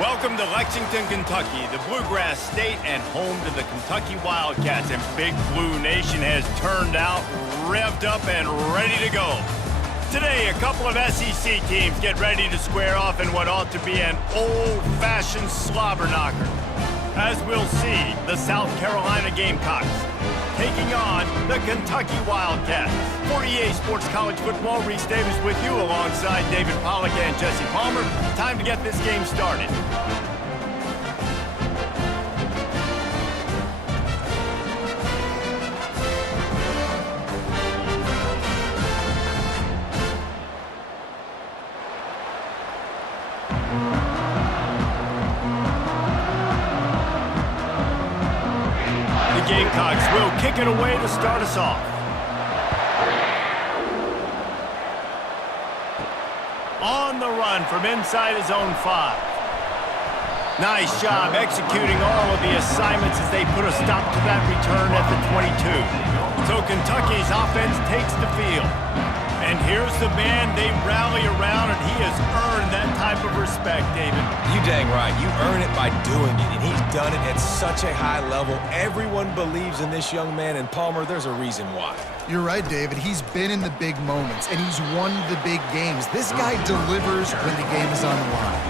Welcome to Lexington, Kentucky, the Bluegrass State and home to the Kentucky Wildcats. And Big Blue Nation has turned out, revved up, and ready to go. Today, a couple of SEC teams get ready to square off in what ought to be an old-fashioned slobber knocker. As we'll see, the South Carolina Gamecocks taking on the Kentucky Wildcats. For EA Sports College Football, Reese Davis with you alongside David Pollack and Jesse Palmer. Time to get this game started. Gamecocks will kick it away to start us off. On the run from inside his own 5. Nice job executing all of the assignments as they put a stop to that return at the 22. So Kentucky's offense takes the field. And here's the man they rally around, and he has earned that type of respect, David. You dang right. You earn it by doing it, and he's done it at such a high level. Everyone believes in this young man, and Palmer, there's a reason why. You're right, David. He's been in the big moments, and he's won the big games. This guy delivers when the game is on the line.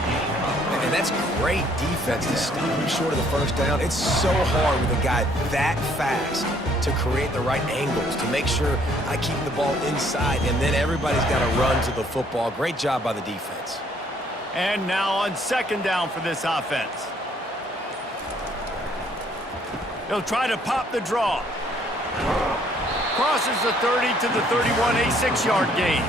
And that's great defense to stop him short of the first down. It's so hard with a guy that fast to create the right angles, to make sure I keep the ball inside, and then everybody's got to run to the football. Great job by the defense. And now on second down for this offense. They'll try to pop the draw. Crosses the 30 to the 31, a 6-yard gain.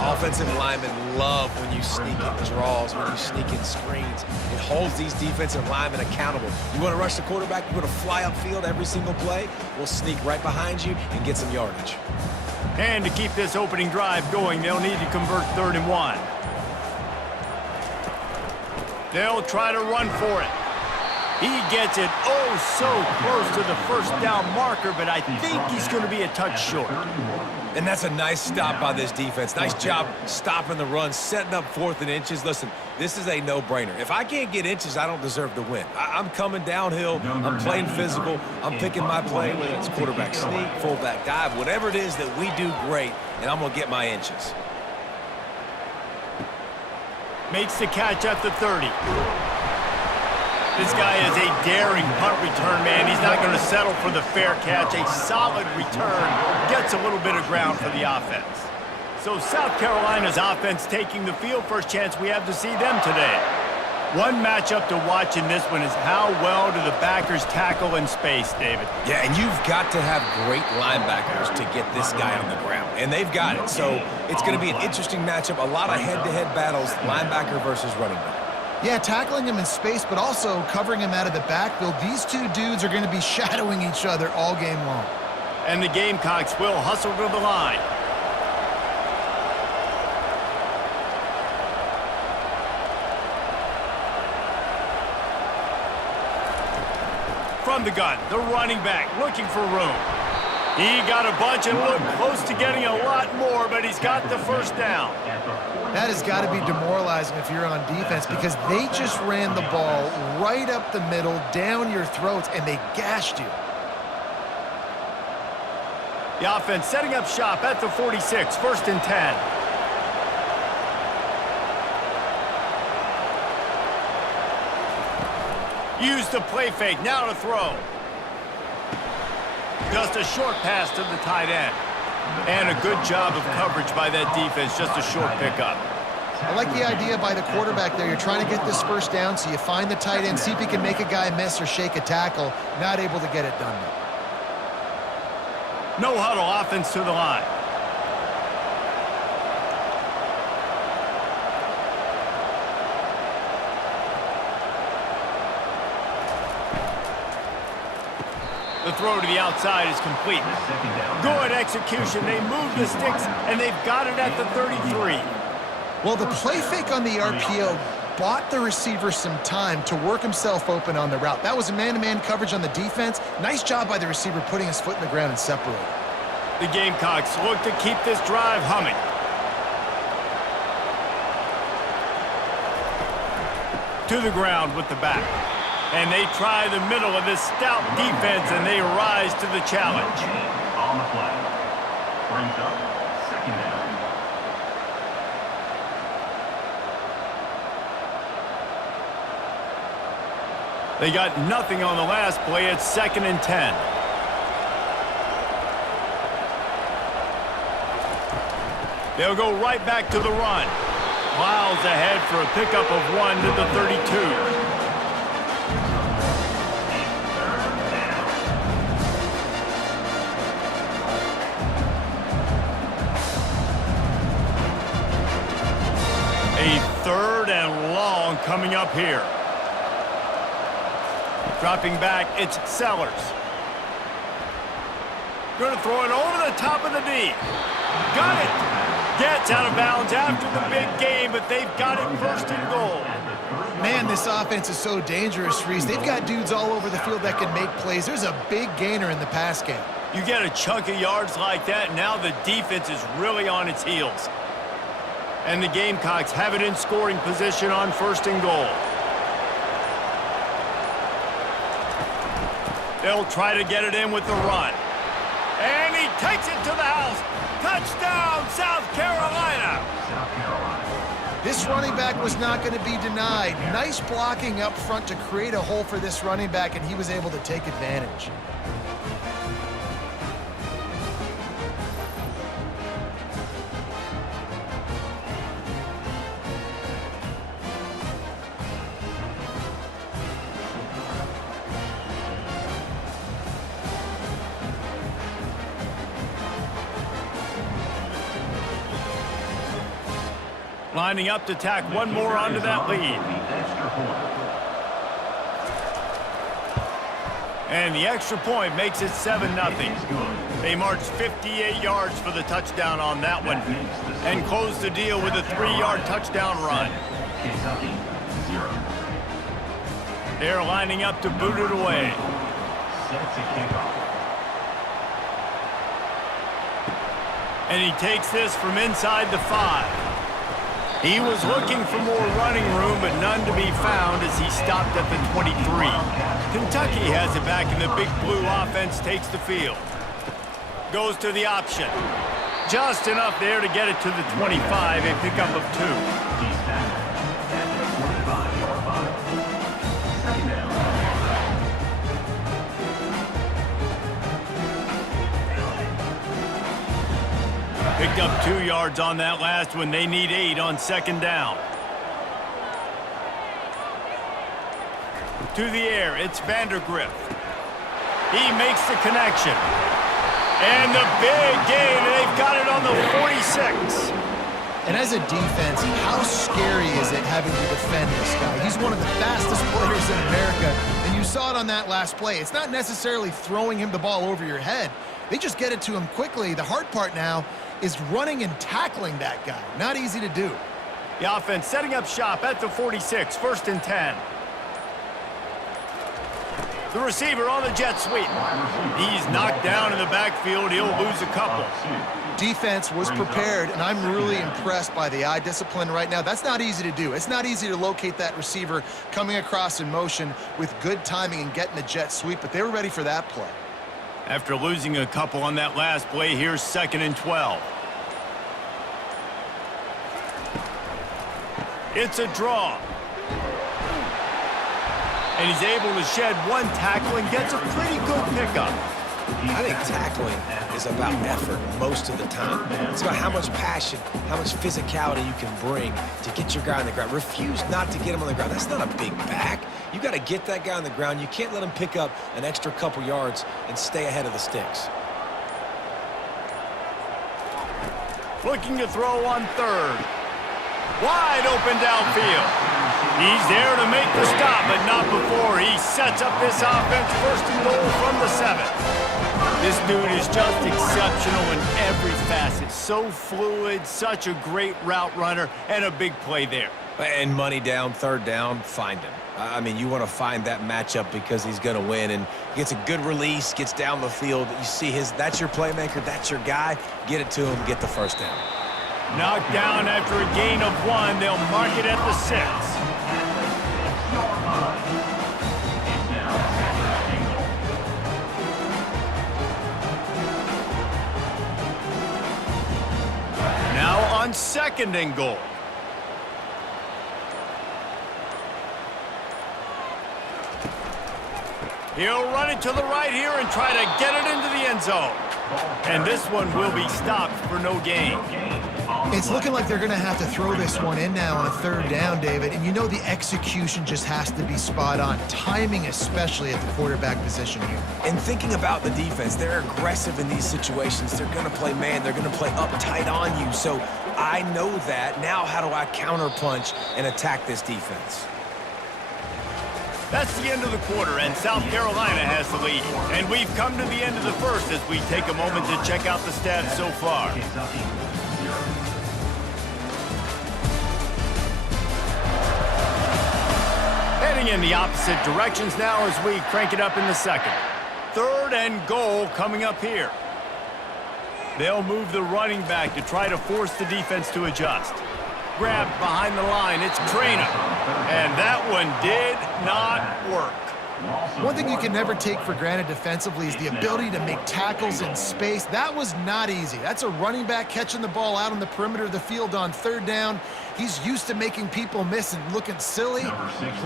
Offensive linemen love when you sneak in draws, when you sneak in screens. It holds these defensive linemen accountable. You want to rush the quarterback, you want to fly upfield every single play, we'll sneak right behind you and get some yardage. And to keep this opening drive going, they'll need to convert 3rd and 1. They'll try to run for it. He gets it so close to the first down marker, but I think he's going to be a touch short. And that's a nice stop by this defense. Nice job stopping the run, setting up 4th and inches. Listen, this is a no-brainer. If I can't get inches, I don't deserve to win. I'm coming downhill. I'm playing physical. I'm picking my play, whether it's quarterback sneak, fullback dive, whatever it is that we do great, and I'm going to get my inches. Makes the catch at the 30. This guy is a daring punt return man. He's not going to settle for the fair catch. A solid return gets a little bit of ground for the offense. So South Carolina's offense taking the field. First chance we have to see them today. One matchup to watch in this one is how well do the backers tackle in space, David? Yeah, and you've got to have great linebackers to get this guy on the ground. And they've got it. So it's going to be an interesting matchup. A lot of head-to-head battles, linebacker versus running back. Yeah, tackling him in space, but also covering him out of the backfield. These two dudes are going to be shadowing each other all game long. And the Gamecocks will hustle to the line. From the gun, the running back looking for room. He got a bunch and looked close to getting a lot more, but he's got the first down. That has got to be demoralizing if you're on defense because they just ran the ball right up the middle, down your throats, and they gashed you. The offense setting up shop at the 46, 1st and 10. Use the play fake, now to throw. Just a short pass to the tight end. And a good job of coverage by that defense, just a short pickup. I like the idea by the quarterback there. You're trying to get this first down, so you find the tight end, see if he can make a guy miss or shake a tackle. Not able to get it done, though. No huddle offense to the line. The throw to the outside is complete. Good execution. They move the sticks, and they've got it at the 33. Well, the play fake on the RPO bought the receiver some time to work himself open on the route. That was a man-to-man coverage on the defense. Nice job by the receiver putting his foot in the ground and separating. The Gamecocks look to keep this drive humming. to the ground with the back. And they try the middle of this stout defense, and they rise to the challenge. On the play. Brings up second down. They got nothing on the last play. It's 2nd and 10. They'll go right back to the run. Miles ahead for a pickup of 1 to the 32. A 3rd and long coming up here. Dropping back, it's Sellers. Going to throw it over the top of the D. Got it. Gets out of bounds after the big game, but they've got it 1st and goal. Man, this offense is so dangerous, Reese. They've got dudes all over the field that can make plays. There's a big gainer in the pass game. You get a chunk of yards like that, now the defense is really on its heels. And the Gamecocks have it in scoring position on 1st and goal. They'll try to get it in with the run. And he takes it to the house. Touchdown, South Carolina. This running back was not going to be denied. Nice blocking up front to create a hole for this running back, and he was able to take advantage. Lining up to tack one more onto that lead. And the extra point makes it 7-0. They marched 58 yards for the touchdown on that one and closed the deal with a 3-yard touchdown run. They're lining up to boot it away. And he takes this from inside the 5. He was looking for more running room, but none to be found as he stopped at the 23. Kentucky has it back, and the Big Blue offense takes the field. Goes to the option. Just enough there to get it to the 25, a pickup of 2. Picked up 2 yards on that last one. They need 8 on 2nd down. To the air, it's Vandergriff. He makes the connection. And the big gain, and they've got it on the 46. And as a defense, how scary is it having to defend this guy? He's one of the fastest players in America, and you saw it on that last play. It's not necessarily throwing him the ball over your head. They just get it to him quickly. The hard part now is running and tackling that guy. Not easy to do. The offense setting up shop at the 46, 1st and 10. The receiver on the jet sweep. He's knocked down in the backfield. He'll lose a couple. Defense was prepared, and I'm really impressed by the eye discipline right now. That's not easy to do. It's not easy to locate that receiver coming across in motion with good timing and getting the jet sweep, but they were ready for that play. After losing a couple on that last play, here's 2nd and 12. It's a draw. And he's able to shed 1 tackle and gets a pretty good pickup. I think tackling is about effort most of the time. It's about how much passion, how much physicality you can bring to get your guy on the ground. Refuse not to get him on the ground. That's not a big back. You got to get that guy on the ground. You can't let him pick up an extra couple yards and stay ahead of the sticks. Looking to throw on 3rd. Wide open downfield. He's there to make the stop, but not before. He sets up this offense 1st and goal from the 7. This dude is just exceptional in every facet. So fluid, such a great route runner, and a big play there. And money down, 3rd down, find him. I mean, you want to find that matchup because he's going to win, and gets a good release, gets down the field. You see that's your playmaker, that's your guy. Get it to him, get the 1st down. Knocked down after a gain of 1. They'll mark it at the 6. It's now second and goal. Now on 2nd and goal. He'll run it to the right here and try to get it into the end zone. And this one will be stopped for no gain. It's looking like they're going to have to throw this one in now on 3rd down, David. And you know the execution just has to be spot on. Timing especially at the quarterback position here. And thinking about the defense, they're aggressive in these situations. They're going to play man. They're going to play uptight on you. So I know that. Now how do I counterpunch and attack this defense? That's the end of the quarter, and South Carolina has the lead. And we've come to the end of the first as we take a moment to check out the stats so far. Kentucky, 0. Heading in the opposite directions now as we crank it up in the 2nd. 3rd and goal coming up here. They'll move the running back to try to force the defense to adjust. Grabbed behind the line, it's Trainer. And that one did not work. One thing you can never take for granted defensively is the ability to make tackles in space. That was not easy. That's a running back catching the ball out on the perimeter of the field on 3rd down. He's used to making people miss and looking silly.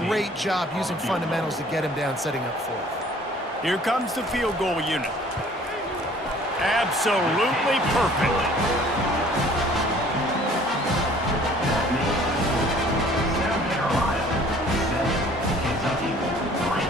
Great job using fundamentals to get him down, setting up 4th. Here comes the field goal unit. Absolutely perfect. South Carolina, 7. Kentucky, 3.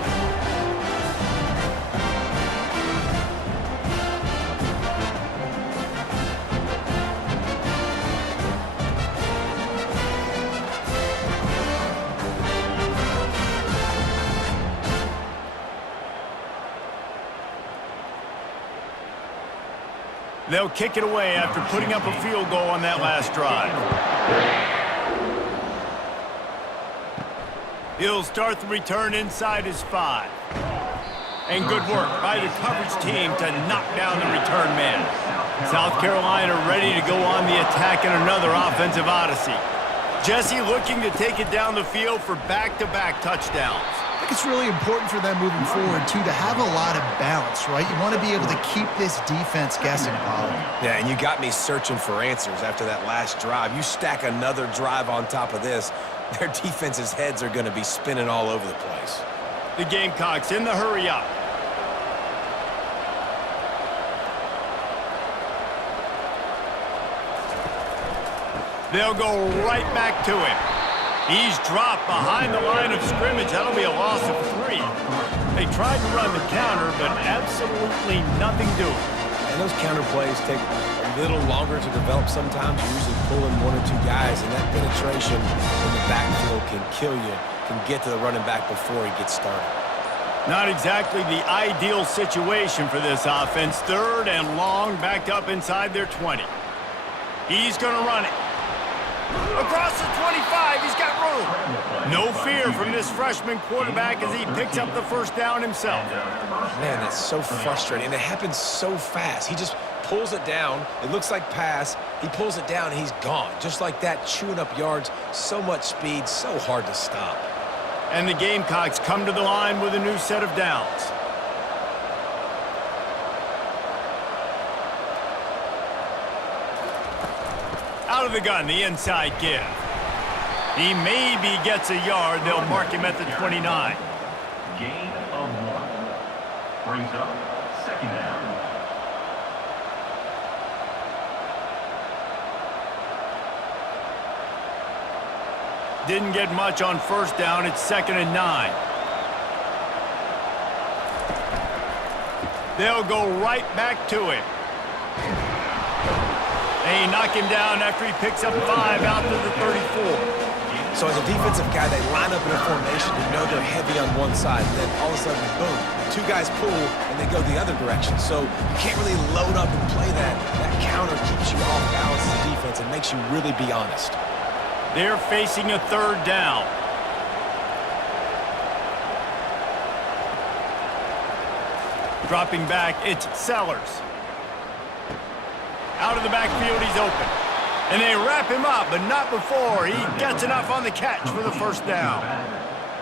They'll kick it away after putting up a field goal on that last drive. He'll start the return inside his 5. And good work by the coverage team to knock down the return man. South Carolina ready to go on the attack in another offensive odyssey. Jesse looking to take it down the field for back-to-back touchdowns. I think it's really important for them moving forward, too, to have a lot of balance, right? You want to be able to keep this defense guessing, Pollard. Yeah, and you got me searching for answers after that last drive. You stack another drive on top of this, their defense's heads are going to be spinning all over the place. The Gamecocks in the hurry up. They'll go right back to him. He's dropped behind the line of scrimmage. That'll be a loss of 3. They tried to run the counter, but absolutely nothing doing. And those counter plays take a little longer to develop sometimes. You're usually pulling 1 or 2 guys, and that penetration in the backfield can kill you, can get to the running back before he gets started. Not exactly the ideal situation for this offense. 3rd and long, backed up inside their 20. He's going to run it. Across the 25, he's got room. No fear from this freshman quarterback as he picks up the first down himself. Man, that's so frustrating. And it happens so fast. He just pulls it down. It looks like pass. He pulls it down, and he's gone. Just like that, chewing up yards. So much speed, so hard to stop. And the Gamecocks come to the line with a new set of downs. Out of the gun, the inside give. He maybe gets a yard. They'll mark him at the 29. Gain of 1. Brings up 2nd down. Didn't get much on 1st down. It's 2nd and 9. They'll go right back to him. They knock him down after he picks up 5 out to the 34. So as a defensive guy, they line up in a formation. You know they're heavy on one side. And then all of a sudden, boom, 2 guys pull, and they go the other direction. So you can't really load up and play that. That counter keeps you off balance as a defense and makes you really be honest. They're facing a 3rd down. Dropping back, it's Sellers. Out of the backfield, he's open. And they wrap him up, but not before he gets enough on the catch for the 1st down.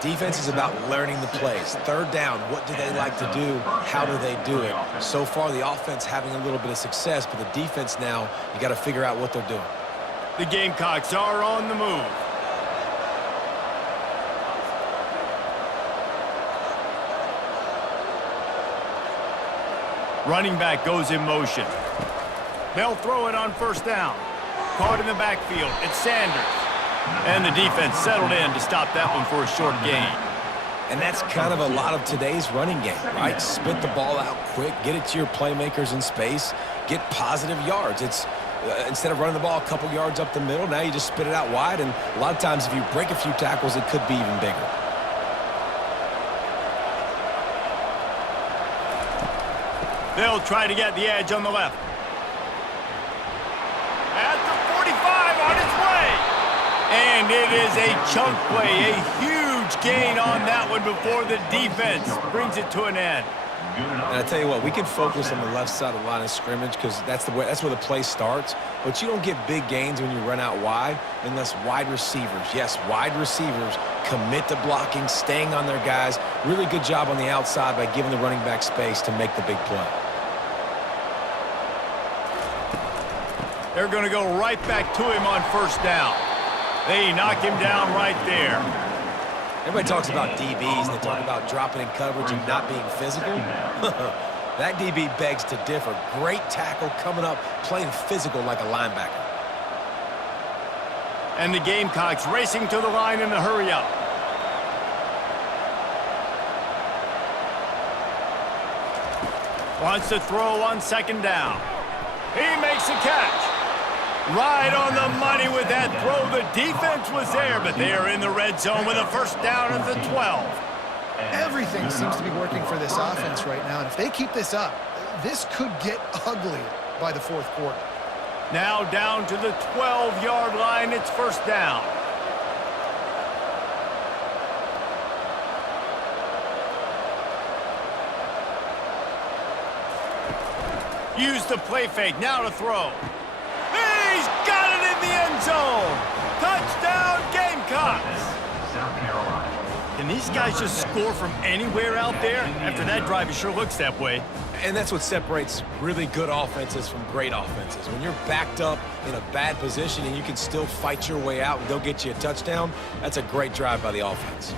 Defense is about learning the plays. Third down, what do they like to do? How do they do it? So far, the offense having a little bit of success, but the defense now, you got to figure out what they're doing. The Gamecocks are on the move. Running back goes in motion. They'll throw it on first down. Caught in the backfield. It's Sanders. And the defense settled in to stop that one for a short gain. And that's kind of a lot of today's running game, right? Spit the ball out quick, get it to your playmakers in space, get positive yards. It's instead of running the ball a couple yards up the middle, now you just spit it out wide, and a lot of times if you break a few tackles, it could be even bigger. They'll try to get the edge on the left. At the 45 on its way. And it is a chunk play, a huge gain on that one before the defense brings it to an end. And I tell you what, we can focus on the left side of the line of scrimmage because that's where the play starts. But you don't get big gains when you run out wide unless wide receivers, yes, wide receivers commit to blocking, staying on their guys. Really good job on the outside by giving the running back space to make the big play. They're going to go right back to him on first down. They knock him down right there. Everybody talks about DBs. They talk about dropping in coverage and not being physical. That DB begs to differ. Great tackle coming up, playing physical like a linebacker. And the Gamecocks racing to the line in the hurry up. Wants to throw on second down. He makes a catch. Right on the money with that throw. The defense was there, but they are in the red zone with a first down at the 12. Everything seems to be working for this offense right now, and if they keep this up, this could get ugly by the fourth quarter. Now down to the 12-yard line. It's first down. Use the play fake. Now to throw. He's got it in the end zone. Touchdown, Gamecocks. South Carolina. Can these guys just score from anywhere out there? After that drive, it sure looks that way. And that's what separates really good offenses from great offenses. When you're backed up in a bad position and you can still fight your way out and they'll get you a touchdown, that's a great drive by the offense.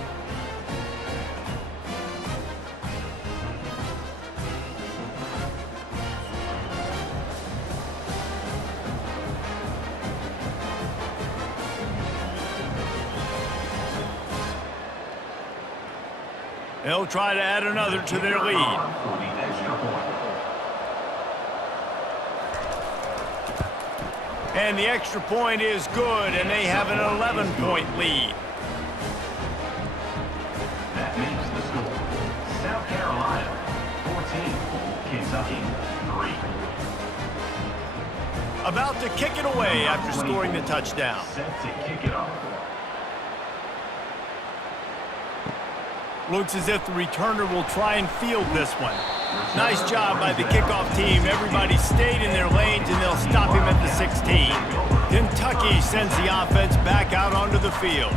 They'll try to add another to their lead. For the extra point. And the extra point is good, and they have an 11-point lead. That makes the score. South Carolina, 14. Kentucky, 3. About to kick it away after scoring the touchdown. Set to kick it off. Looks as if the returner will try and field this one. Nice job by the kickoff team. Everybody stayed in their lanes, and they'll stop him at the 16. Kentucky sends the offense back out onto the field.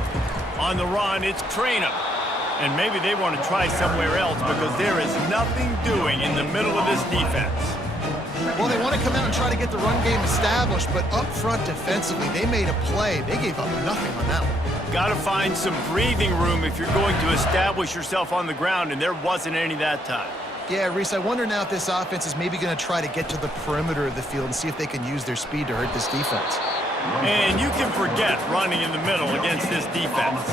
On the run, it's Traynham. And maybe they want to try somewhere else because there is nothing doing in the middle of this defense. Well, they want to come out and try to get the run game established, but up front defensively, they made a play. They gave up nothing on that one. Got to find some breathing room if you're going to establish yourself on the ground, and there wasn't any that time. Yeah, Reese, I wonder now if this offense is maybe going to try to get to the perimeter of the field and see if they can use their speed to hurt this defense. And you can forget running in the middle against this defense.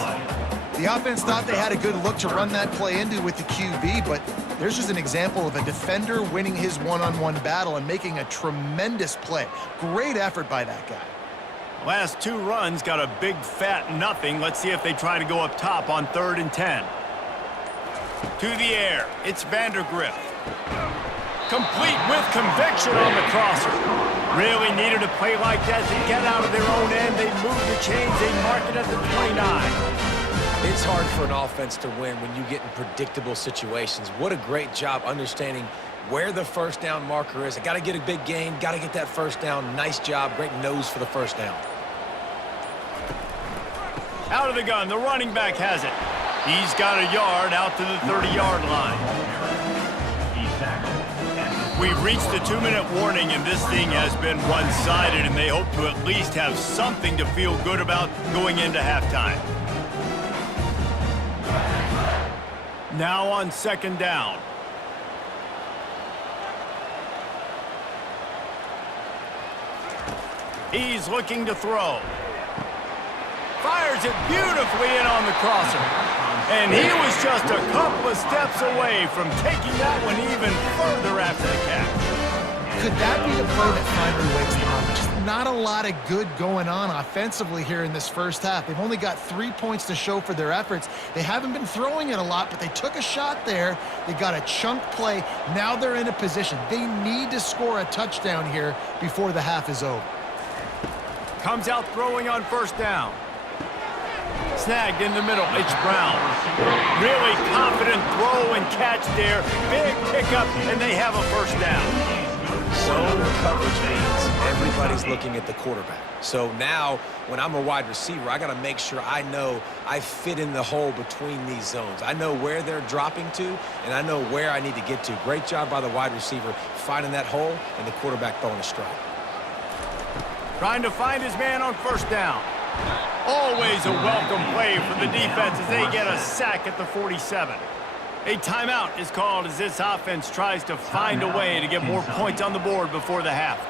The offense thought they had a good look to run that play into with the QB, but there's just an example of a defender winning his one-on-one battle and making a tremendous play. Great effort by that guy. Last two runs got a big fat nothing. Let's see if they try to go up top on 3rd and 10. To the air, it's Vandergrift. Complete with conviction on the crosser. Really needed a play like that to get out of their own end. They move the chains, they mark it at the 29. It's hard for an offense to win when you get in predictable situations. What a great job understanding where the first down marker is. I got to get a big gain, got to get that first down. Nice job, great nose for the first down. Out of the gun, the running back has it. He's got a yard out to the 30-yard line. He's tackled. We've reached the 2-minute warning, and this thing has been one-sided, and they hope to at least have something to feel good about going into halftime. Now on 2nd down. He's looking to throw. Fires it beautifully in on the crosser. And he was just a couple of steps away from taking that one even further after the catch. Could that be the play that finally wakes them up? Just not a lot of good going on offensively here in this first half. They've only got 3 points to show for their efforts. They haven't been throwing it a lot, but they took a shot there. They got a chunk play. Now they're in a position. They need to score a touchdown here before the half is over. Comes out throwing on 1st down. Snagged in the middle, it's Brown. Really confident throw and catch there. Big pickup, and they have a 1st down. Zone coverage means everybody's looking at the quarterback. So now, when I'm a wide receiver, I got to make sure I know I fit in the hole between these zones. I know where they're dropping to, and I know where I need to get to. Great job by the wide receiver finding that hole, and the quarterback throwing a strike. Trying to find his man on 1st down. Always a welcome play for the defense as they get a sack at the 47. A timeout is called as this offense tries to find a way to get more points on the board before the half.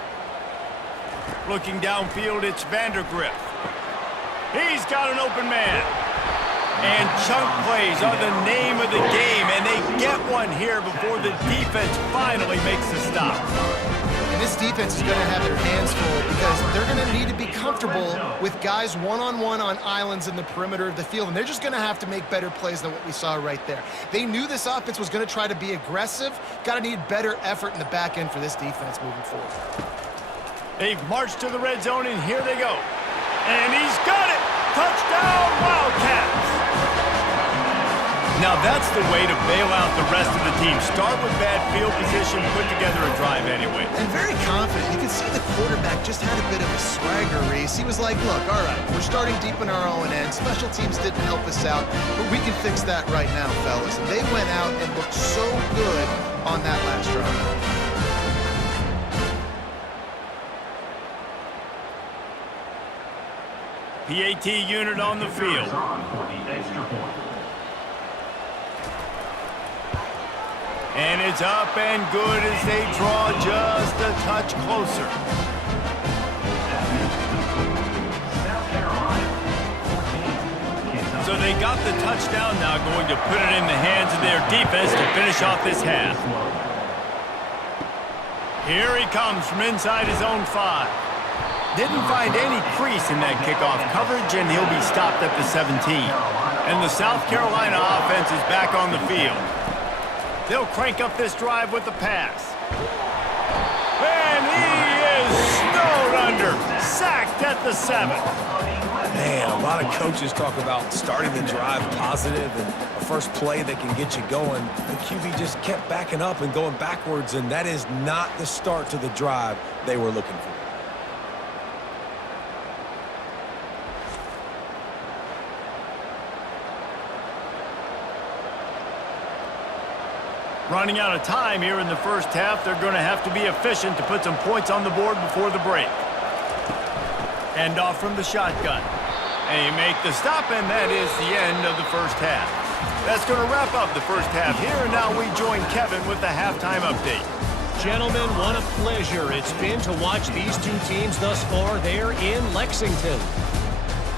Looking downfield, it's Vandergrift. He's got an open man. And chunk plays are the name of the game, and they get one here before the defense finally makes the stop. And this defense is going to have their hands full because they're going to need to be comfortable with guys one-on-one on islands in the perimeter of the field, and they're just going to have to make better plays than what we saw right there. They knew this offense was going to try to be aggressive. Got to need better effort in the back end for this defense moving forward. They've marched to the red zone, and here they go. And he's got it! Touchdown, Wildcats! Now that's the way to bail out the rest of the team. Start with bad field position, put together a drive anyway. And very confident. You can see the quarterback just had a bit of a swagger race. He was like, look, all right, we're starting deep in our own end. Special teams didn't help us out, but we can fix that right now, fellas. And they went out and looked so good on that last drive. PAT unit on the field. And it's up and good as they draw just a touch closer. So they got the touchdown now, going to put it in the hands of their defense to finish off this half. Here he comes from inside his own 5. Didn't find any crease in that kickoff coverage, and he'll be stopped at the 17. And the South Carolina offense is back on the field. They'll crank up this drive with the pass. And he is snowed under, sacked at the 7. Man, a lot of coaches talk about starting the drive positive and a first play that can get you going. The QB just kept backing up and going backwards, and that is not the start to the drive they were looking for. Running out of time here in the first half, they're going to have to be efficient to put some points on the board before the break. Hand off from the shotgun. They make the stop, and that is the end of the first half. That's going to wrap up the first half here, and now we join Kevin with the halftime update. Gentlemen, what a pleasure it's been to watch these two teams thus far there in Lexington.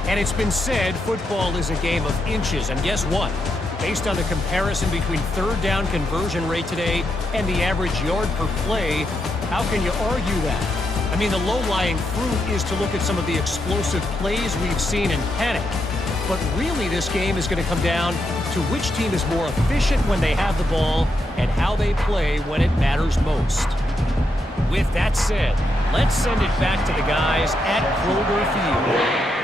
And it's been said football is a game of inches, and guess what? Based on the comparison between third down conversion rate today and the average yard per play, how can you argue that? I mean, the low-lying fruit is to look at some of the explosive plays we've seen in panic. But really, this game is going to come down to which team is more efficient when they have the ball and how they play when it matters most. With that said, let's send it back to the guys at Kroger Field.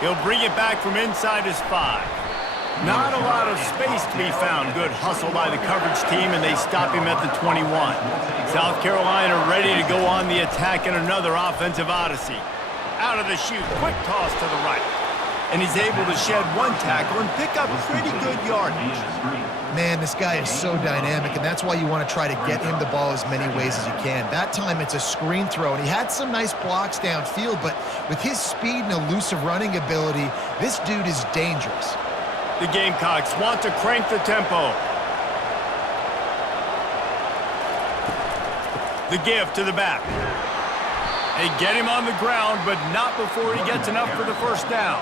He'll bring it back from inside his 5. Not a lot of space to be found. Good hustle by the coverage team, and they stop him at the 21. South Carolina ready to go on the attack in another offensive odyssey. Out of the chute, quick toss to the right. and he's able to shed one tackle and pick up pretty good yardage. Man, this guy is so dynamic, and that's why you want to try to get him the ball as many ways as you can. That time, it's a screen throw, and he had some nice blocks downfield, but with his speed and elusive running ability, this dude is dangerous. The Gamecocks want to crank the tempo. The give to the back. They get him on the ground, but not before he gets enough for the first down.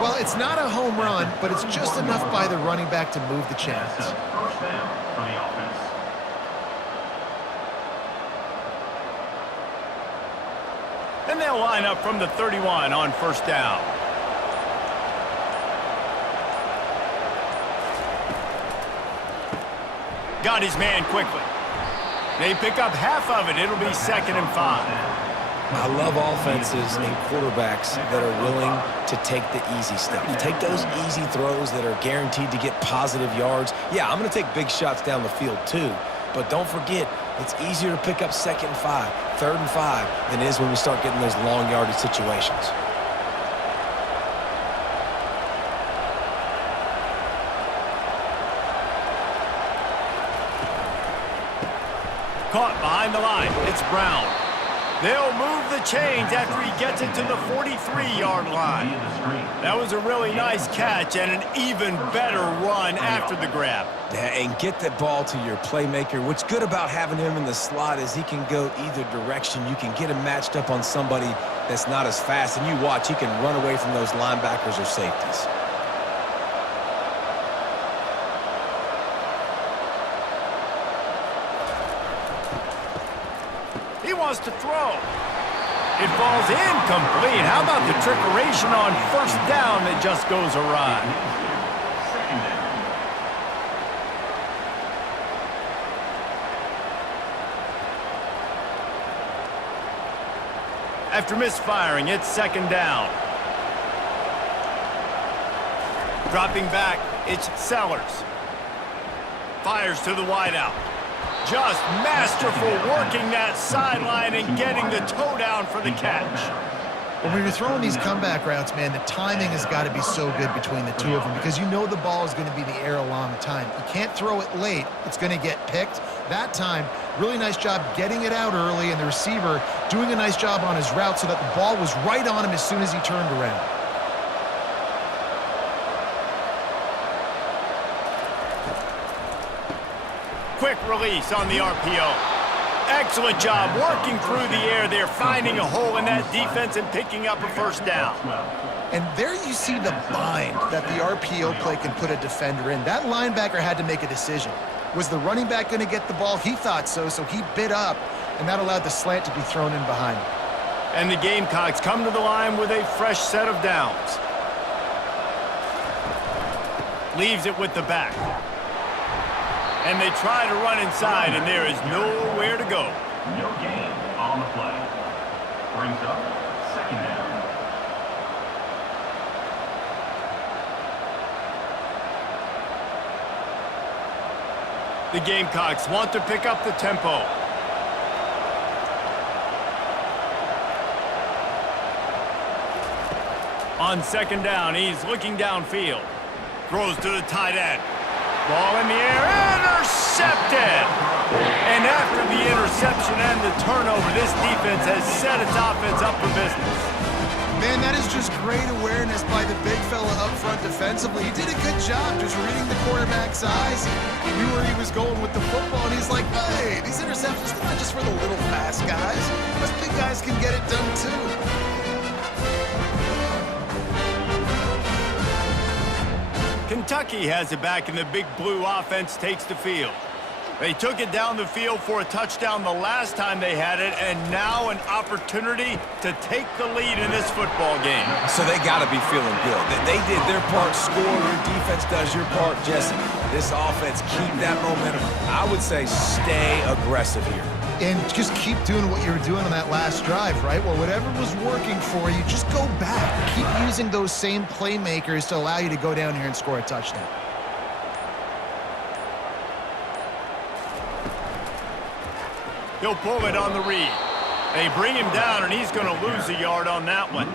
Well, it's not a home run, but it's just enough by the running back to move the chains. First down for the offense. And they'll line up from the 31 on first down. Got his man quickly. They pick up half of it. It'll be 2nd and 5. I love offenses and quarterbacks that are willing to take the easy stuff. Take those easy throws that are guaranteed to get positive yards. Yeah, I'm going to take big shots down the field too, but don't forget, it's easier to pick up 2nd and 5, 3rd and 5 than it is when we start getting those long yardage situations. Caught behind the line. It's Brown. They'll move the chains after he gets it to the 43-yard line. That was a really nice catch and an even better run after the grab. Yeah, and get that ball to your playmaker. What's good about having him in the slot is he can go either direction. You can get him matched up on somebody that's not as fast, and you watch, he can run away from those linebackers or safeties. He wants to throw. It falls incomplete. How about the trickeration on first down that just goes awry? Second down. After misfiring, it's 2nd down. Dropping back, it's Sellers. Fires to the wideout. Just masterful working that sideline and getting the toe down for the catch. When you're throwing these comeback routes, man, the timing has got to be so good between the two of them because you know the ball is going to be in the air a long time. You can't throw it late. It's going to get picked. That time, really nice job getting it out early, and the receiver doing a nice job on his route so that the ball was right on him as soon as he turned around. Quick release on the RPO. Excellent job working through the air there, finding a hole in that defense and picking up a first down. And there you see the bind that the RPO play can put a defender in. That linebacker had to make a decision. Was the running back going to get the ball? He thought so, so he bid up, and that allowed the slant to be thrown in behind. And the Gamecocks come to the line with a fresh set of downs. Leaves it with the back. And they try to run inside, and there is nowhere to go. No gain on the play. Brings up 2nd down. The Gamecocks want to pick up the tempo. On 2nd down, he's looking downfield. Throws to the tight end. Ball in the air, intercepted! And after the interception and the turnover, this defense has set its offense up for business. Man, that is just great awareness by the big fella up front defensively. He did a good job just reading the quarterback's eyes. He knew where he was going with the football, and he's like, hey, these interceptions are not just for the little fast guys. Us big guys can get it done too. Kentucky has it back, and the Big Blue offense takes the field. They took it down the field for a touchdown the last time they had it, and now an opportunity to take the lead in this football game. So they got to be feeling good. They did their part, score. Your defense does your part, Jesse. This offense, keep that momentum. I would say stay aggressive here. And just keep doing what you were doing on that last drive, right? Well, whatever was working for you, just go back. Keep using those same playmakers to allow you to go down here and score a touchdown. He'll pull it on the read. They bring him down, and he's going to lose a yard on that one.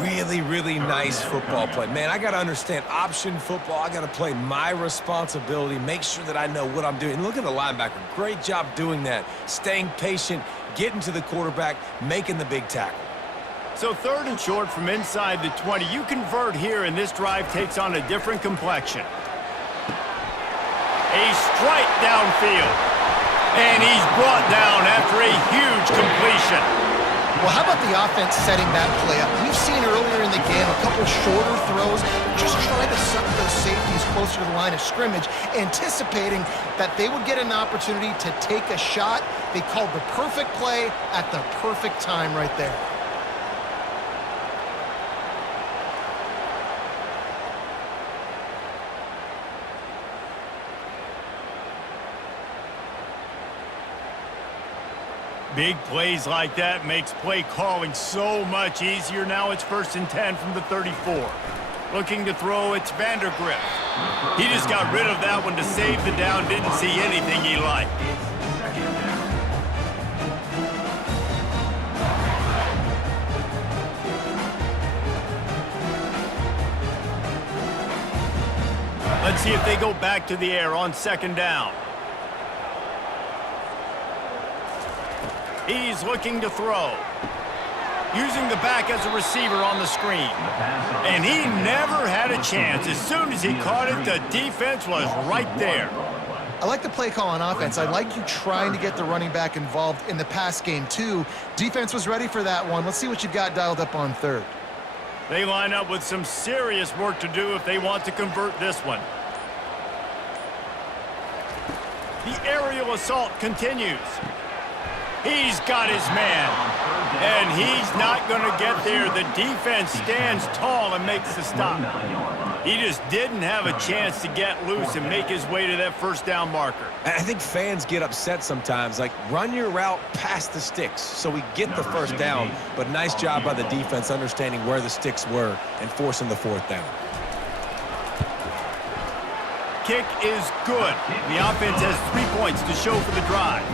Really, really nice football play. Man, I got to understand option football. I got to play my responsibility, make sure that I know what I'm doing. And look at the linebacker. Great job doing that. Staying patient, getting to the quarterback, making the big tackle. So 3rd and short from inside the 20. You convert here, and this drive takes on a different complexion. A strike downfield. And he's brought down after a huge completion. Well, how about the offense setting that play up? We've seen earlier in the game a couple shorter throws, just trying to suck those safeties closer to the line of scrimmage, anticipating that they would get an opportunity to take a shot. They called the perfect play at the perfect time right there. Big plays like that makes play calling so much easier. Now it's 1st and 10 from the 34. Looking to throw, it's Vandergriff. He just got rid of that one to save the down. Didn't see anything he liked. Let's see if they go back to the air on 2nd down. He's looking to throw. Using the back as a receiver on the screen. And he never had a chance. As soon as he caught it, the defense was right there. I like the play call on offense. I like you trying to get the running back involved in the pass game, too. Defense was ready for that one. Let's see what you've got dialed up on 3rd. They line up with some serious work to do if they want to convert this one. The aerial assault continues. He's got his man, and he's not going to get there. The defense stands tall and makes the stop. He just didn't have a chance to get loose and make his way to that 1st down marker. I think fans get upset sometimes, like run your route past the sticks so we get the 1st down, but nice job by the defense understanding where the sticks were and forcing the 4th down. Kick is good. The offense has 3 points to show for the drive.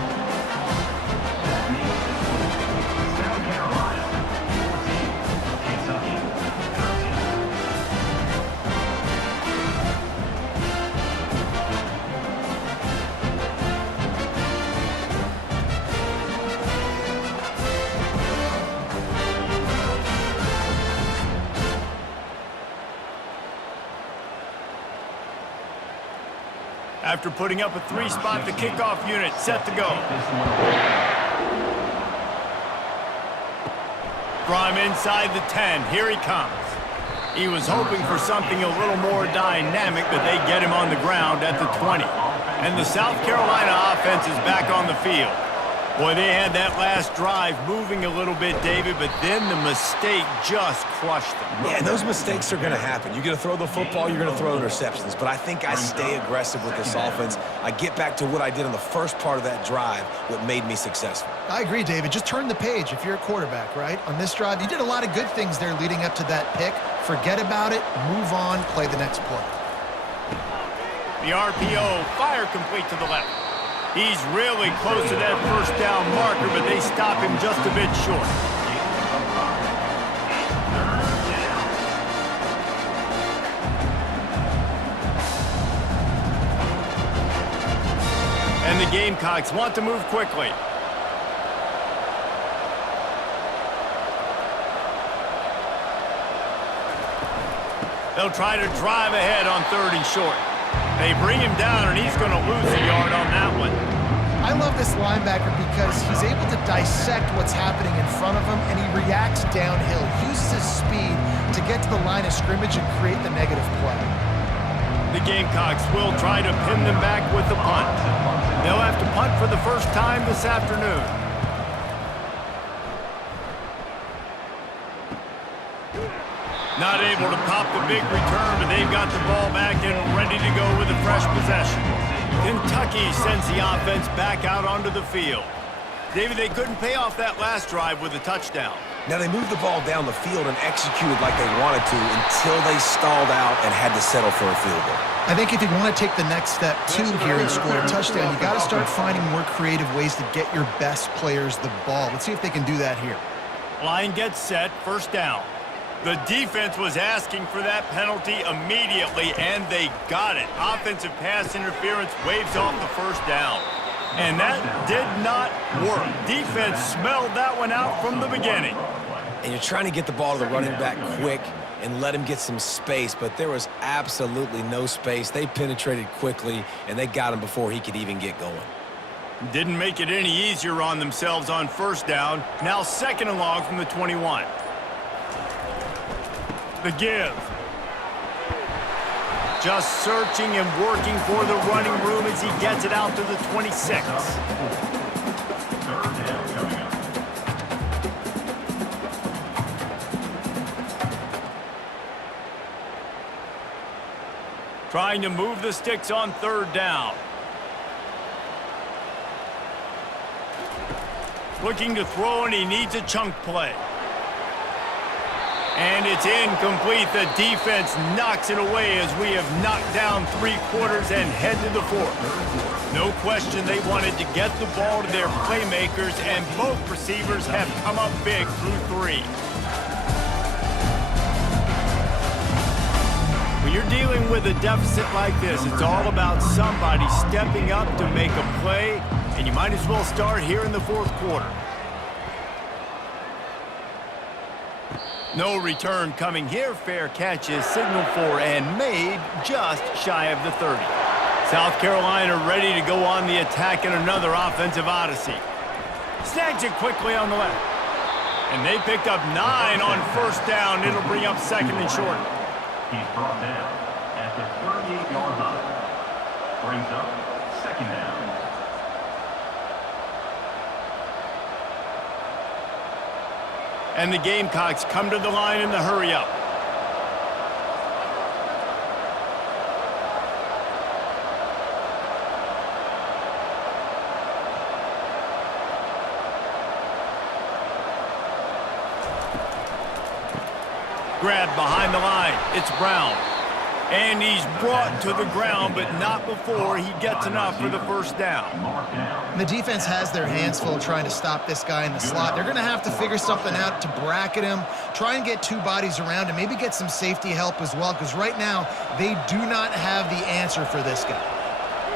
After putting up a 3-spot, the kickoff unit set to go. From inside the 10, here he comes. He was hoping for something a little more dynamic, but they get him on the ground at the 20. And the South Carolina offense is back on the field. Boy, they had that last drive moving a little bit, David, but then the mistake just crushed them. Yeah, those mistakes are going to happen. You're going to throw the football, you're going to throw interceptions. But I think I stay aggressive with this offense. I get back to what I did on the first part of that drive, what made me successful. I agree, David. Just turn the page if you're a quarterback, right? On this drive, you did a lot of good things there leading up to that pick. Forget about it, move on, play the next play. The RPO, fire complete to the left. He's really close to that 1st down marker, but they stop him just a bit short. And the Gamecocks want to move quickly. They'll try to drive ahead on 3rd and short. They bring him down, and he's going to lose a yard on that one. I love this linebacker because he's able to dissect what's happening in front of him, and he reacts downhill, uses his speed to get to the line of scrimmage and create the negative play. The Gamecocks will try to pin them back with the punt. They'll have to punt for the first time this afternoon. Not able to pop the big return, but they've got the ball back and ready to go with a fresh possession. Kentucky sends the offense back out onto the field. David, they couldn't pay off that last drive with a touchdown. Now, they moved the ball down the field and executed like they wanted to until they stalled out and had to settle for a field goal. I think if you want to take the next step, too, here and score a touchdown, you got to start finding more creative ways to get your best players the ball. Let's see if they can do that here. Line gets set, first down. The defense was asking for that penalty immediately, and they got it. Offensive pass interference waves off the first down. And that did not work. Defense smelled that one out from the beginning. And you're trying to get the ball to the running back quick and let him get some space, but there was absolutely no space. They penetrated quickly, and they got him before he could even get going. Didn't make it any easier on themselves on first down. Now second and long from the 21. The give. Just searching and working for the running room as he gets it out to the 26. Third down coming up. Trying to move the sticks on third down. Looking to throw, and he needs a chunk play. And it's incomplete. The defense knocks it away as we have knocked down 3 quarters and head to the 4th. No question they wanted to get the ball to their playmakers, and both receivers have come up big through 3. When you're dealing with a deficit like this, it's all about somebody stepping up to make a play, and you might as well start here in the 4th quarter. No return coming here. Fair catch is signaled for and made just shy of the 30. South Carolina ready to go on the attack in another offensive odyssey. Snags it quickly on the left. And they picked up 9 on first down. It'll bring up second and short. He's brought down at the 38-yard line. Brings up second down. And the Gamecocks come to the line in the hurry-up. Grabbed behind the line. It's Brown. And he's brought to the ground, but not before he gets enough for the first down. And the defense has their hands full trying to stop this guy in the slot. They're going to have to figure something out to bracket him, try and get 2 bodies around him, maybe get some safety help as well, because right now they do not have the answer for this guy.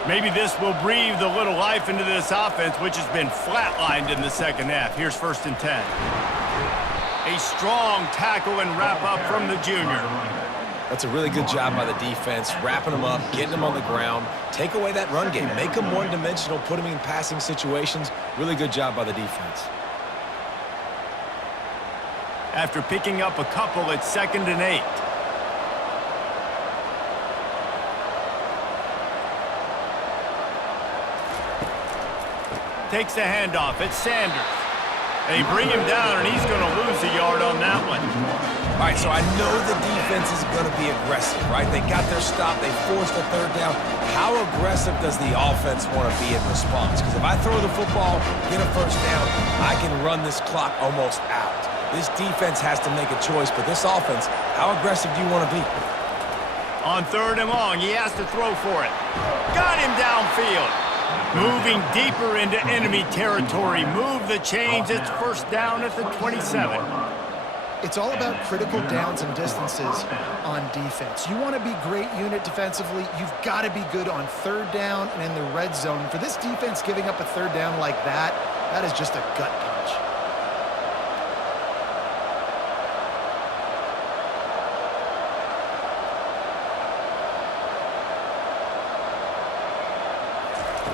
Maybe this will breathe a little life into this offense, which has been flatlined in the second half. Here's first and 10. A strong tackle and wrap up from the junior. That's a really good job by the defense, wrapping them up, getting them on the ground, take away that run game, make them one-dimensional, put them in passing situations. Really good job by the defense. After picking up a couple, it's second and 8. Takes the handoff. It's Sanders. They bring him down, and he's going to lose a yard on that one. All right, so I know the defense is going to be aggressive, right? They got their stop. They forced a third down. How aggressive does the offense want to be in response? Because if I throw the football, get a first down, I can run this clock almost out. This defense has to make a choice, but this offense, how aggressive do you want to be? On third and long, he has to throw for it. Got him downfield. Moving deeper into enemy territory. Move the chains. It's first down at the 27. It's all about critical downs and distances on defense. You want to be great unit defensively, you've got to be good on third down and in the red zone. For this defense giving up a third down like that, that is just a gut punch.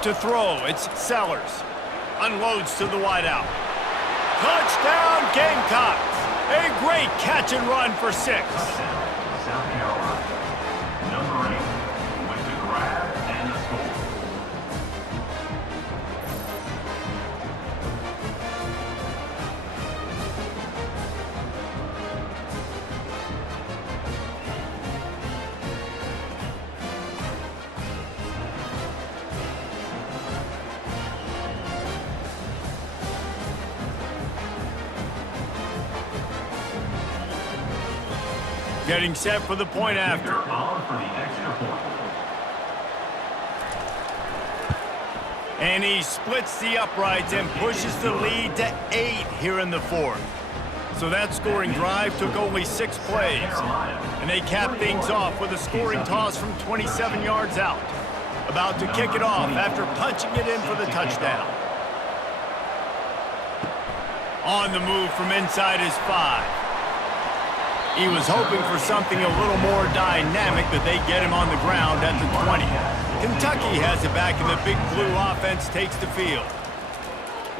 To throw, it's Sellers. Unloads to the wideout. Touchdown, Gamecocks! A great catch and run for 6. South Carolina. Number 8 with the grab and the score. Getting set for the point after. On for the extra point. And he splits the uprights and pushes the lead to 8 here in the fourth. So that scoring drive took only 6 plays. And they cap things off with a scoring toss from 27 yards out. About to kick it off after punching it in for the touchdown. On the move from inside his 5. He was hoping for something a little more dynamic, but they get him on the ground at the 20. Kentucky has it back, and the Big Blue offense takes the field.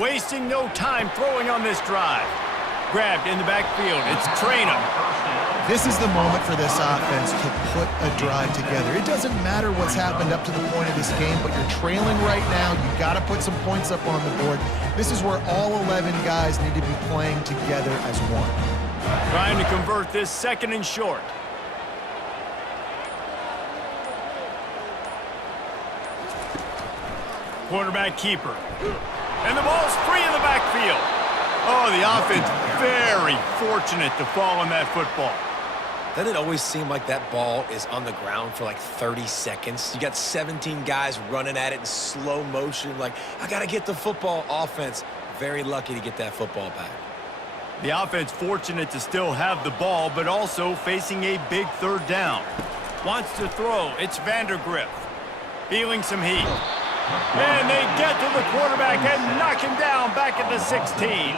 Wasting no time throwing on this drive. Grabbed in the backfield. It's Traynor. This is the moment for this offense to put a drive together. It doesn't matter what's happened up to the point of this game, but you're trailing right now. You've got to put some points up on the board. This is where all 11 guys need to be playing together as one. Trying to convert this second and short. Quarterback keeper. And the ball's free in the backfield. Oh, the offense very fortunate to fall on that football. Doesn't it always seem like that ball is on the ground for like 30 seconds? You got 17 guys running at it in slow motion. Like, I got to get the football. Offense, very lucky to get that football back. The offense fortunate to still have the ball, but also facing a big third down. Wants to throw. It's Vandergriff. Feeling some heat. And they get to the quarterback and knock him down back at the 16.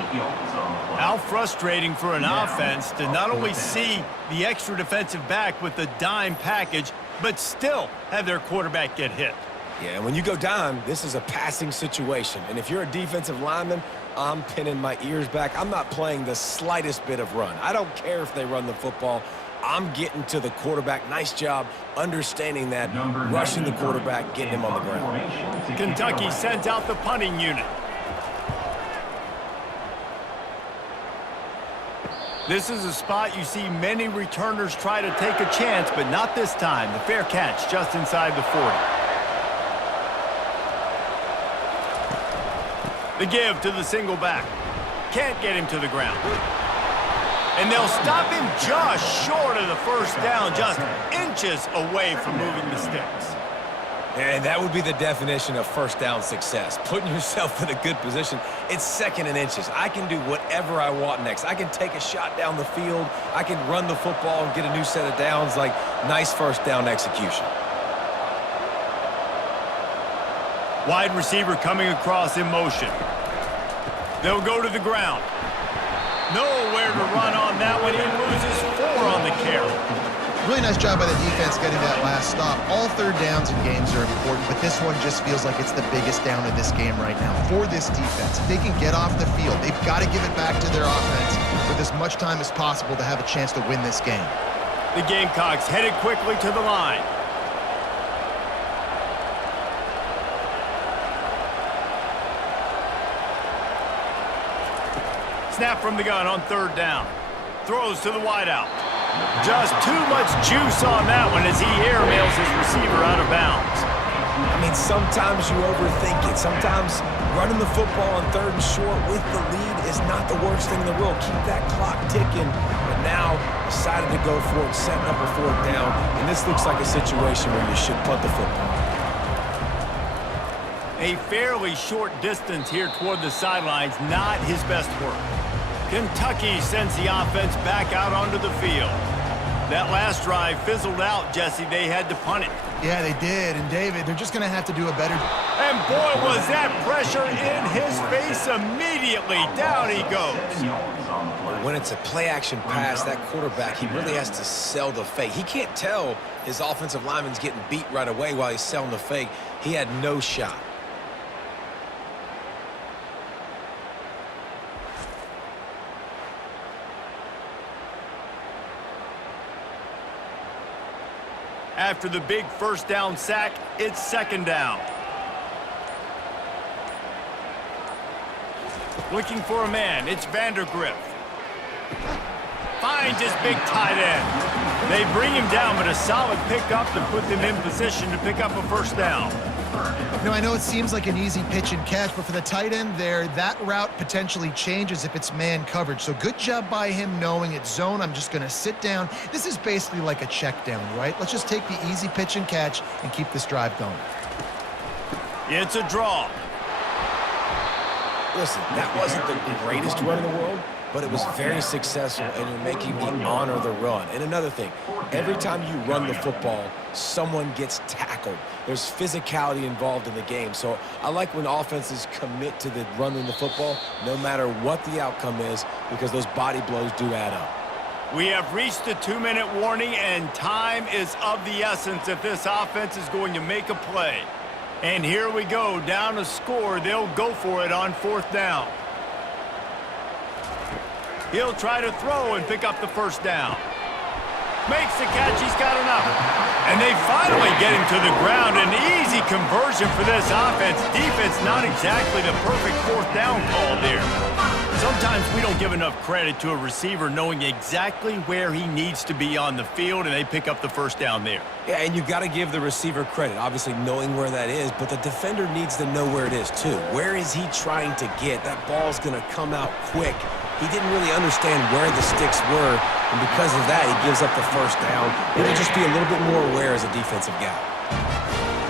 How frustrating for an offense to not only see the extra defensive back with the dime package, but still have their quarterback get hit. Yeah, and when you go down, this is a passing situation. And if you're a defensive lineman, I'm pinning my ears back. I'm not playing the slightest bit of run. I don't care if they run the football. I'm getting to the quarterback. Nice job understanding that, rushing the quarterback, getting him on the ground. Kentucky sends out the punting unit. This is a spot you see many returners try to take a chance, but not this time. The fair catch just inside the 40. The give to the single back. Can't get him to the ground. And they'll stop him just short of the first down, just inches away from moving the sticks. And that would be the definition of first down success. Putting yourself in a good position. It's second and inches. I can do whatever I want next. I can take a shot down the field. I can run the football and get a new set of downs. Like, nice first down execution. Wide receiver coming across in motion. They'll go to the ground. Nowhere to run on that one. He loses 4 on the carry. Really nice job by the defense getting that last stop. All third downs in games are important, but this one just feels like it's the biggest down of this game right now for this defense. If they can get off the field, they've got to give it back to their offense with as much time as possible to have a chance to win this game. The Gamecocks headed quickly to the line. Snap from the gun on third down. Throws to the wideout. Just too much juice on that one as he airmails his receiver out of bounds. I mean, sometimes you overthink it. Sometimes running the football on third and short with the lead is not the worst thing in the world. Keep that clock ticking. But now, decided to go for it, setting up a fourth down. And this looks like a situation where you should punt the football. A fairly short distance here toward the sidelines, not his best work. Kentucky sends the offense back out onto the field. That last drive fizzled out, Jesse. They had to punt it. Yeah, they did. And, David, they're just going to have to do a better... And, boy, was that pressure in his face immediately. Down he goes. When it's a play-action pass, that quarterback, he really has to sell the fake. He can't tell his offensive lineman's getting beat right away while he's selling the fake. He had no shot. After the big first down sack, it's second down. Looking for a man, it's Vandergriff. Finds his big tight end. They bring him down, but a solid pickup to put them in position to pick up a first down. You know, I know it seems like an easy pitch and catch, but for the tight end there, that route potentially changes if it's man coverage. So good job by him knowing it's zone. I'm just going to sit down. This is basically like a check down, right? Let's just take the easy pitch and catch and keep this drive going. It's a draw. Listen, that wasn't the greatest run in the world, but it was very successful, and you're making me honor the run. And another thing, every time you run the football, someone gets tackled. There's physicality involved in the game. So I like when offenses commit to the running the football, no matter what the outcome is, because those body blows do add up. We have reached the 2-minute warning, and time is of the essence if this offense is going to make a play. And here we go, down a score. They'll go for it on 4th down. He'll try to throw and pick up the first down. Makes the catch, he's got enough. And they finally get him to the ground. An easy conversion for this offense. Defense, not exactly the perfect 4th down call there. Sometimes we don't give enough credit to a receiver knowing exactly where he needs to be on the field, and they pick up the first down there. Yeah, and you've got to give the receiver credit, obviously knowing where that is, but the defender needs to know where it is too. Where is he trying to get? That ball's going to come out quick. He didn't really understand where the sticks were, and because of that, he gives up the first down. Maybe just be a little bit more aware as a defensive guy.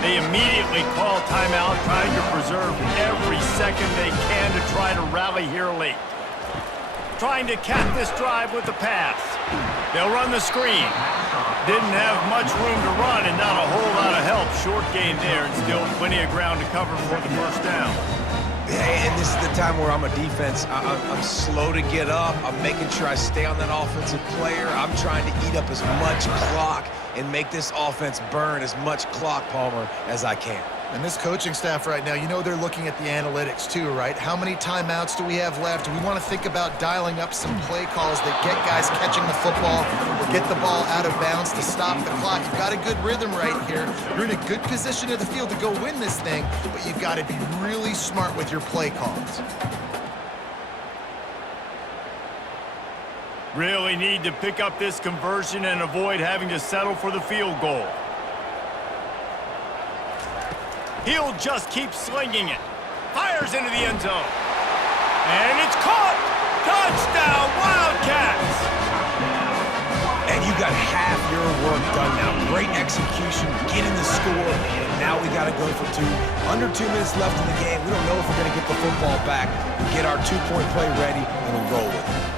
They immediately call timeout, trying to preserve every second they can to try to rally here late. Trying to cap this drive with the pass. They'll run the screen. Didn't have much room to run and not a whole lot of help. Short gain there and still plenty of ground to cover for the first down. And this is the time where I'm a defense. I'm slow to get up. I'm making sure I stay on that offensive player. I'm trying to eat up as much clock and make this offense burn as much clock, Palmer, as I can. And this coaching staff right now, you know they're looking at the analytics too, right? How many timeouts do we have left? We want to think about dialing up some play calls that get guys catching the football or get the ball out of bounds to stop the clock. You've got a good rhythm right here. You're in a good position of the field to go win this thing, but you've got to be really smart with your play calls. Really need to pick up this conversion and avoid having to settle for the field goal. He'll just keep slinging it. Fires into the end zone. And it's caught! Touchdown, Wildcats! And you got half your work done now. Great execution, getting the score, and now we got to go for 2. Under 2 minutes left in the game. We don't know if we're going to get the football back. We get our 2-point play ready, and we roll with it.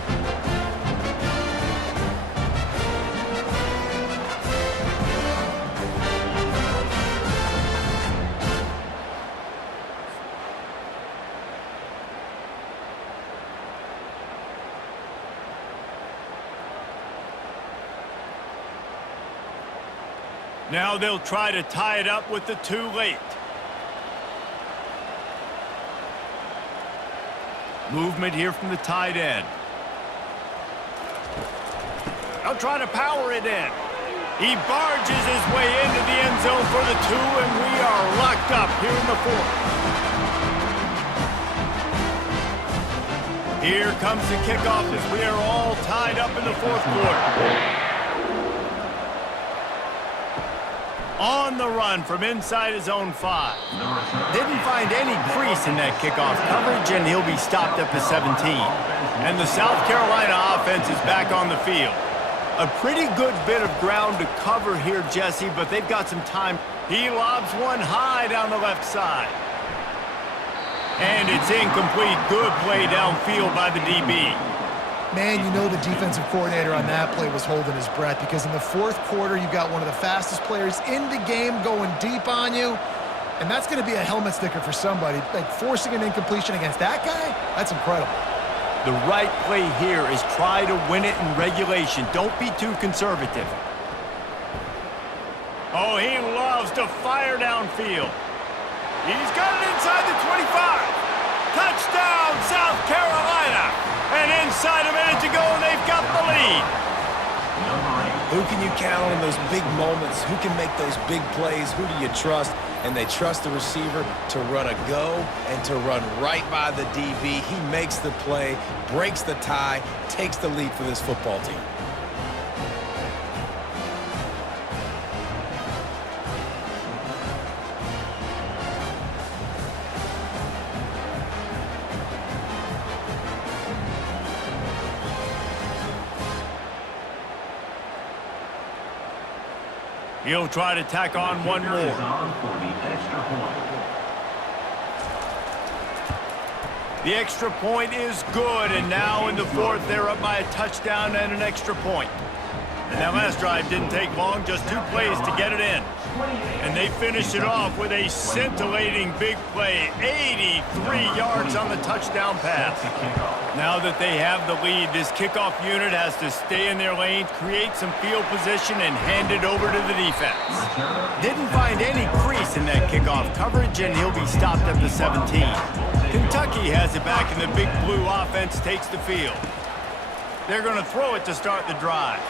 Now they'll try to tie it up with the too late. Movement here from the tight end. They'll try to power it in. He barges his way into the end zone for the 2, and we are locked up here in the 4th. Here comes the kickoff as we are all tied up in the 4th quarter. On the run from inside his own 5. Didn't find any crease in that kickoff coverage, and he'll be stopped up to 17. And the South Carolina offense is back on the field. A pretty good bit of ground to cover here, Jesse, but they've got some time. He lobs one high down the left side. And it's incomplete. Good play downfield by the DB. Man, you know the defensive coordinator on that play was holding his breath, because in the 4th quarter, you've got one of the fastest players in the game going deep on you, and that's going to be a helmet sticker for somebody. Like, forcing an incompletion against that guy, that's incredible. The right play here is try to win it in regulation. Don't be too conservative. Oh, he loves to fire downfield. He's got it inside the 25. Touchdown, South Carolina! And inside a minute to go, and they've got the lead. Who can you count on in those big moments? Who can make those big plays? Who do you trust? And they trust the receiver to run a go and to run right by the DB. He makes the play, breaks the tie, takes the lead for this football team. He'll try to tack on one Kicker is more. on for the extra point. The extra point is good, and now in the fourth, they're up by a touchdown and an extra point. And that last drive didn't take long, just 2 plays to get it in. And they finished it off with a scintillating big play, 83 yards on the touchdown pass. Now that they have the lead, this kickoff unit has to stay in their lane, create some field position, and hand it over to the defense. Didn't find any crease in that kickoff coverage, and he'll be stopped at the 17. Kentucky has it back, and the Big Blue offense takes the field. They're going to throw it to start the drive.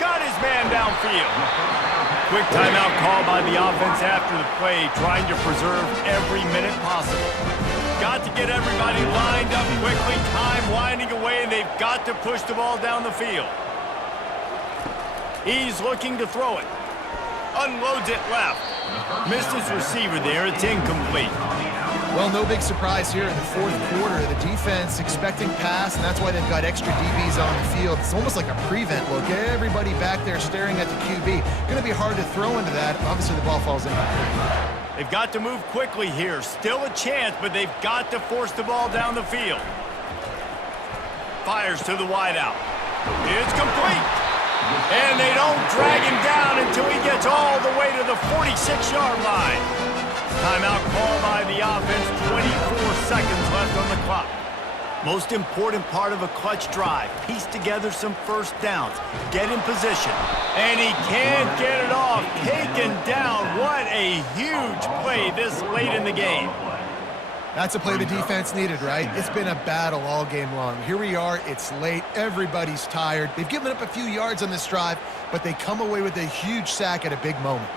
Got his man downfield. Quick timeout call by the offense after the play, trying to preserve every minute possible. Got to get everybody lined up quickly, time winding away, and they've got to push the ball down the field. He's looking to throw it. Unloads it left. Missed his receiver there. It's incomplete. Well, no big surprise here in the fourth quarter. The defense expecting pass, and that's why they've got extra DBs on the field. It's almost like a prevent look. Everybody back there staring at the QB. Going to be hard to throw into that. Obviously, the ball falls in. They've got to move quickly here. Still a chance, but they've got to force the ball down the field. Fires to the wideout. It's complete. And they don't drag him down until he gets all the way to the 46-yard line. Timeout call by the offense, 24 seconds left on the clock. Most important part of a clutch drive, piece together some first downs, get in position. And he can't get it off, taken down. What a huge play this late in the game. That's a play the defense needed, right? It's been a battle all game long. Here we are, it's late, everybody's tired. They've given up a few yards on this drive, but they come away with a huge sack at a big moment.